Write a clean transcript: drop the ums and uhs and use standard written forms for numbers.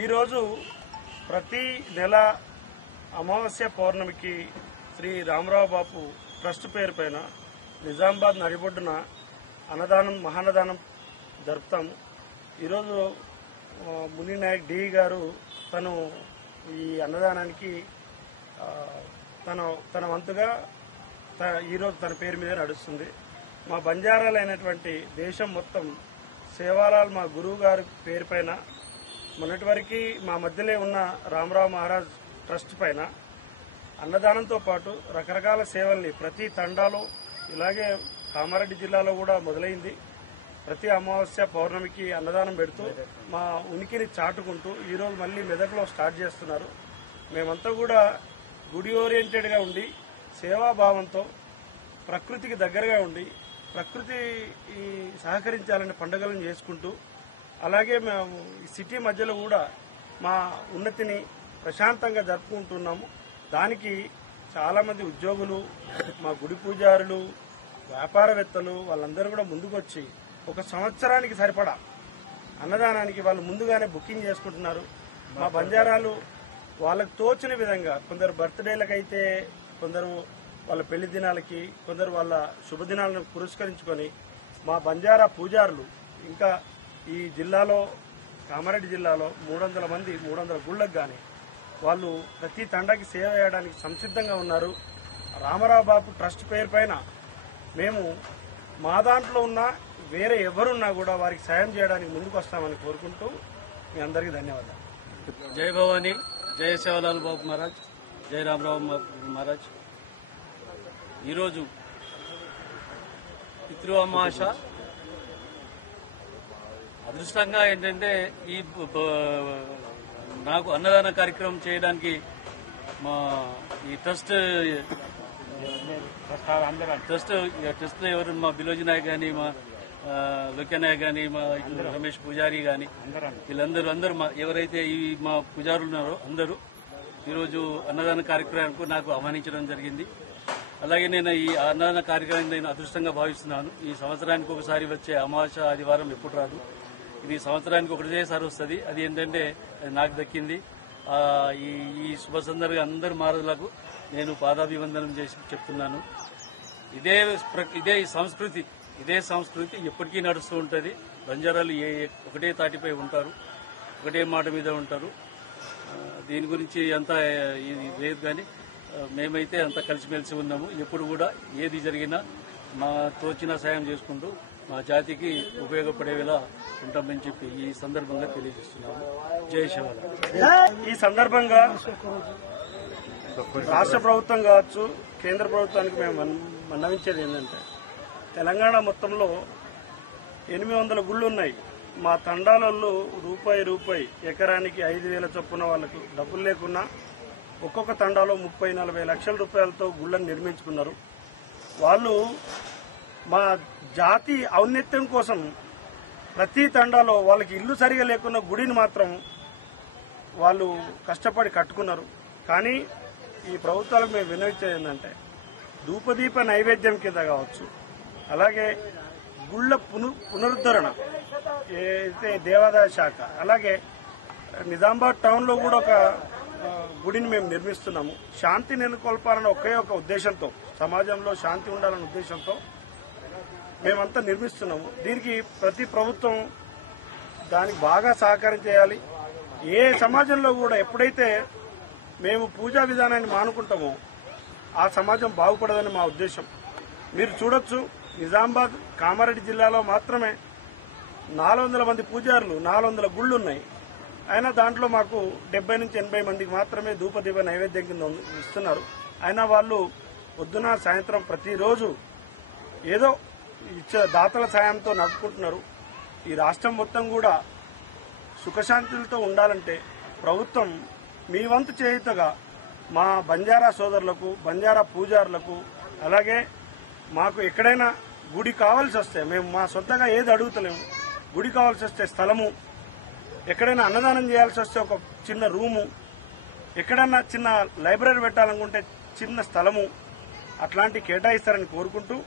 ఈరోజు ప్రతి నెల అమావాస్య పౌర్ణమికి శ్రీ రామరావు బాపు ట్రస్ట్ పేరు పైన నిజామాబాద్ నడిబొడ్డున అన్నదానం మహాన్నదానం జరుపుతాము. ఈరోజు ముని నాయక్ డి గారు తను ఈ అన్నదానానికి తన వంతుగా ఈరోజు తన పేరు మీద నడుస్తుంది. మా బంజారాలైనటువంటి దేశం మొత్తం సేవాలాల్ మా గురువు గారి పేరు పైన మొన్నటి వరకు మా మధ్యలో ఉన్న రామరావు మహారాజ్ ట్రస్ట్ పైన అన్నదానంతో పాటు రకరకాల సేవల్ని ప్రతి తండాలో, ఇలాగే కామారెడ్డి జిల్లాలో కూడా మొదలైంది. ప్రతి అమావాస్య పౌర్ణమికి అన్నదానం పెడుతూ మా ఉనికిని చాటుకుంటూ ఈరోజు మళ్ళీ మెదక్లో స్టార్ట్ చేస్తున్నారు. మేమంతా కూడా గుడి ఓరియంటెడ్గా ఉండి సేవాభావంతో ప్రకృతికి దగ్గరగా ఉండి ప్రకృతి సహకరించాలని పండుగలను చేసుకుంటూ, అలాగే మేము ఈ సిటీ మధ్యలో కూడా మా ఉన్నతిని ప్రశాంతంగా జరుపుకుంటున్నాము. దానికి చాలామంది ఉద్యోగులు, మా గుడి పూజారులు, వ్యాపారవేత్తలు వాళ్ళందరూ కూడా ముందుకొచ్చి ఒక సంవత్సరానికి సరిపడా అన్నదానానికి వాళ్ళు ముందుగానే బుకింగ్ చేసుకుంటున్నారు. మా బంజారాలు వాళ్ళకు తోచిన విధంగా, కొందరు బర్త్డేలకైతే, కొందరు వాళ్ళ పెళ్లి దినాలకి, కొందరు వాళ్ళ శుభదినాలను పురస్కరించుకొని మా బంజారా పూజారులు ఇంకా ఈ జిల్లాలో, కామారెడ్డి జిల్లాలో 300 మంది 300 గుళ్లకు కానీ వాళ్ళు ప్రతి తండాకి సేవ చేయడానికి సంసిద్ధంగా ఉన్నారు. రామరావు బాపు ట్రస్ట్ పేరు పైన మేము మా దాంట్లో ఉన్న వేరే ఎవరున్నా కూడా వారికి సాయం చేయడానికి ముందుకు వస్తామని కోరుకుంటూ మీ అందరికీ ధన్యవాదాలు. జై భవానీ, జై సేవలాల్ బాబు మహారాజ్, జై రామరావు మహారాజ్. ఈరోజు పితృ అమావాస్య. అదృష్టంగా ఏంటంటే నాకు అన్నదాన కార్యక్రమం చేయడానికి మా ఈ ట్రస్ట్ ఎవరు, మా బిలోజీ నాయక్ కానీ, మా లోక్య నాయక్ కానీ, మా రమేష్ పూజారి కానీ, వీళ్ళందరూ ఎవరైతే ఈ మా పూజారులు ఉన్నారో అందరూ ఈరోజు అన్నదాన కార్యక్రమానికి నాకు ఆహ్వానించడం జరిగింది. అలాగే నేను ఈ అన్నదాన కార్యక్రమాన్ని నేను అదృష్టంగా భావిస్తున్నాను. ఈ సంవత్సరానికి ఒకసారి వచ్చే అమావాస్య ఆదివారం ఎప్పుడు రాదు, ఇది సంవత్సరానికి ఒకటేసారి వస్తుంది. అది ఏంటంటే నాకు దక్కింది. ఈ శుభ సందర్భంగా అందరు మహారాజులకు నేను పాదాభివందనం చేసి చెప్తున్నాను. ఇదే సంస్కృతి ఎప్పటికీ నడుస్తూ ఉంటుంది. బంజారాలు ఒకటే తాటిపై ఉంటారు, ఒకటే మాట మీద ఉంటారు. దీని గురించి అంతా ఇది లేదు, కానీ మేమైతే అంతా కలిసిమెలిసి ఉన్నాము. ఎప్పుడు కూడా ఏది జరిగినా మా తోచిన సాయం చేసుకుంటూ మా జాతికి ఉపయోగపడేలా ఉంటామని చెప్పి ఈ సందర్భంగా తెలియజేస్తున్నాము. జై శివరాం. ఈ సందర్భంగా రాష్ట్ర ప్రభుత్వం కావచ్చు, కేంద్ర ప్రభుత్వానికి మేము మన్నవించేది ఏంటంటే, తెలంగాణ మొత్తంలో 800 గుళ్ళు ఉన్నాయి. మా తండాలలో రూపాయి ఎకరానికి 5,000 చొప్పున వాళ్ళకు డబ్బులు లేకున్నా ఒక్కొక్క తండాలో 30-40 లక్షల రూపాయలతో గుళ్ళను నిర్మించుకున్నారు. వాళ్ళు మా జాతి ఔన్నత్యం కోసం ప్రతి తండాలో వాళ్ళకి ఇల్లు సరిగా లేకున్న గుడిని మాత్రం వాళ్ళు కష్టపడి కట్టుకున్నారు. కానీ ఈ ప్రభుత్వాలకు మేము విన్నవించేది ఏంటంటే, ధూపదీప నైవేద్యం కింద కావచ్చు, అలాగే గుళ్ళ పునరుద్ధరణ అయితే దేవాదాయ శాఖ, అలాగే నిజామాబాద్ టౌన్లో కూడా ఒక గుడిని మేము నిర్మిస్తున్నాము. శాంతి నెలకొల్పాలన్న ఒకే ఒక ఉద్దేశంతో, సమాజంలో శాంతి ఉండాలన్న ఉద్దేశంతో మేమంతా నిర్మిస్తున్నాము. దీనికి ప్రతి ప్రభుత్వం దానికి బాగా సహకారం చేయాలి. ఏ సమాజంలో కూడా ఎప్పుడైతే మేము పూజా విధానాన్ని మానుకుంటామో ఆ సమాజం బాగుపడదని మా ఉద్దేశం. మీరు చూడొచ్చు, నిజామాబాద్ కామారెడ్డి జిల్లాలో మాత్రమే 400 మంది పూజారులు, 400 గుళ్ళు ఉన్నాయి. అయినా దాంట్లో మాకు 70-80 మందికి మాత్రమే ధూపదీప నైవేద్యం కింద ఇస్తున్నారు. అయినా వాళ్ళు పొద్దున సాయంత్రం ప్రతిరోజు ఏదో ఇచ్చే దాతల సాయంతో నడుపుకుంటున్నారు. ఈ రాష్ట్రం మొత్తం కూడా సుఖశాంతులతో ఉండాలంటే ప్రభుత్వం మీ వంతు చేయుతగా మా బంజారా సోదరులకు, బంజారా పూజారులకు, అలాగే మాకు ఎక్కడైనా గుడి కావాల్సి వస్తే, మేము మా సొంతంగా ఏది అడుగుతలేము, గుడి కావాల్సి వస్తే స్థలము, ఎక్కడైనా అన్నదానం చేయాల్సి వస్తే ఒక చిన్న రూము, ఎక్కడన్నా చిన్న లైబ్రరీ పెట్టాలనుకుంటే చిన్న స్థలము, అట్లాంటి కేటాయిస్తారని కోరుకుంటూ